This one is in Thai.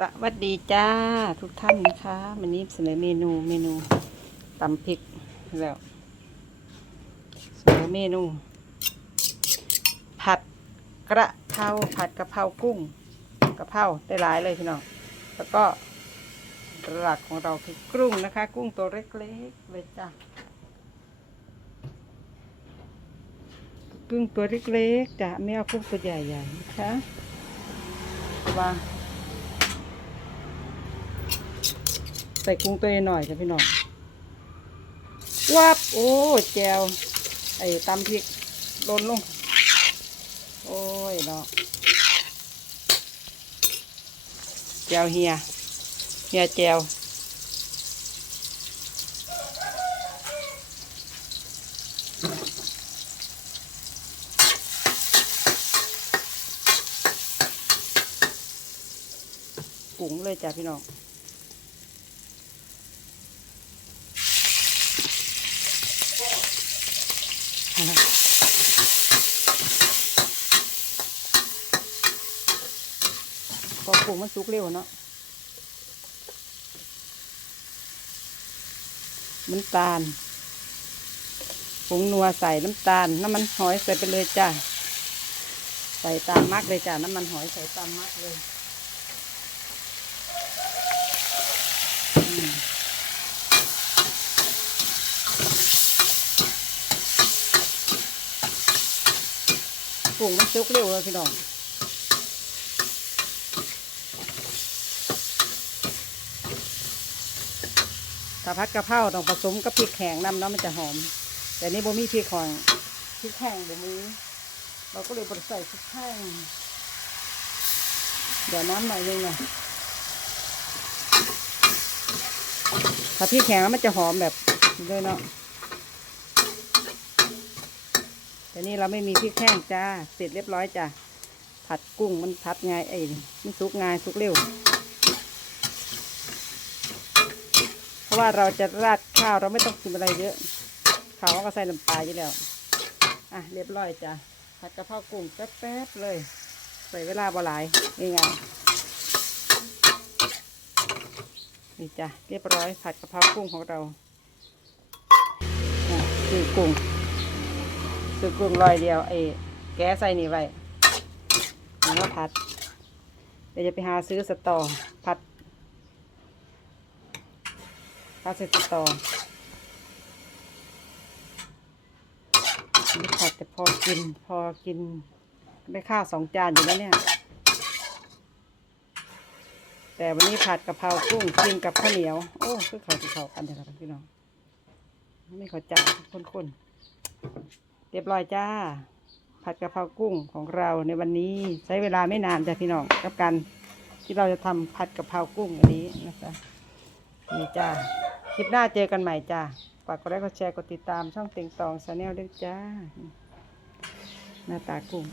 สวัสดีจ้าทุกท่านนะคะวันนี้เสนอเมนูเมนูตำพริกแล้วเสนอเมนู ผัดกระเพราผัดกระเพรากุ้งกระเพราได้หลายเลยพี่น้องแล้วก็หลักของเราคือกุ้งนะคะ กุ้งตัวเล็กๆเลยจ้ากุ้งตัวเล็กๆจ้ะไม่เอากุ้งตัวใหญ่ๆนะคะเพราะว่า ใส่กุ้งตัวหน่อยจ้ะพี่น้องวับโอ้แจวไอ้ตำพริกลนลง โอ้ยเนาะแจวเฮียเฮียแจวกุ้งเลยจ้ะพี่น้อง พอปรุงมันสุกเร็วเนาะน้ำตาลผงนัวใส่น้ำตาล น้ำมันหอยใส่ไปเลยจ้า ใส่ตามมักเลยจ้า น้ำมันหอยใส่ตามมักเลย ปรุงมันสุกเร็วเลยพี่น้องถ้าพัดกระเพราต้องผสมกับพริกแห้งน้ำเนาะมันจะหอม แต่นี่บ่มีพริกแห้งพริกแห้งบ่มีเราก็เลยบดใส่พริกแห้งเดี๋ยวน้ำหน่อยนึงนะถ้าพริกแห้งมันจะหอมแบบนี้เลยเนาะ แต่นี่เราไม่มีพริกแห้งจ้า เสร็จเรียบร้อยจ้าผัดกุ้งมันผัดง่ายไอ่มันสุกง่ายสุกเร็ว เพราะว่าเราจะราดข้าวเราไม่ต้องกินอะไรเยอะข้าวเราก็ใส่น้ำปลาอยู่แล้ว อะเรียบร้อยจ้ะ ผัดกะเพรากุ้งแป๊บๆเลย ใส่เวลาบ่หลายง่ายๆนี่จ้ะเรียบร้อยผัดกะเพรากุ้งของเราอะคือกุ้ง คือกุ้งลอยเดียวไอ้แก้ใส่นี่ไว้แล้วก็ผัด เดี๋ยวจะไปหาซื้อสตอผัดข้าวเสร็จต่อนี่ผัดแต่พอกินพอกินได้ข้าวสองจานอยู่แล้วเนี่ย แต่วันนี้ผัดกะเพรากุ้งกินกับข้าวเหนียว โอ้คือเขาที่เขากันเถอะครับพี่น้อง ไม่เขาจับคนๆ รียบร้อยจ้า ผัดกะเพรากุ้งของเราในวันนี้ใช้เวลาไม่นานจ้ะพี่น้องกับกันที่เราจะทำผัดกะเพรากุ้งวันนี้นะคะนี่จ้าคลิปหน้าเจอกันใหม่จ้าฝากกดไลค์กดแชร์กดติดตามช่องติงตองชาแนลด้วยจ้าหน้าตากุ้ง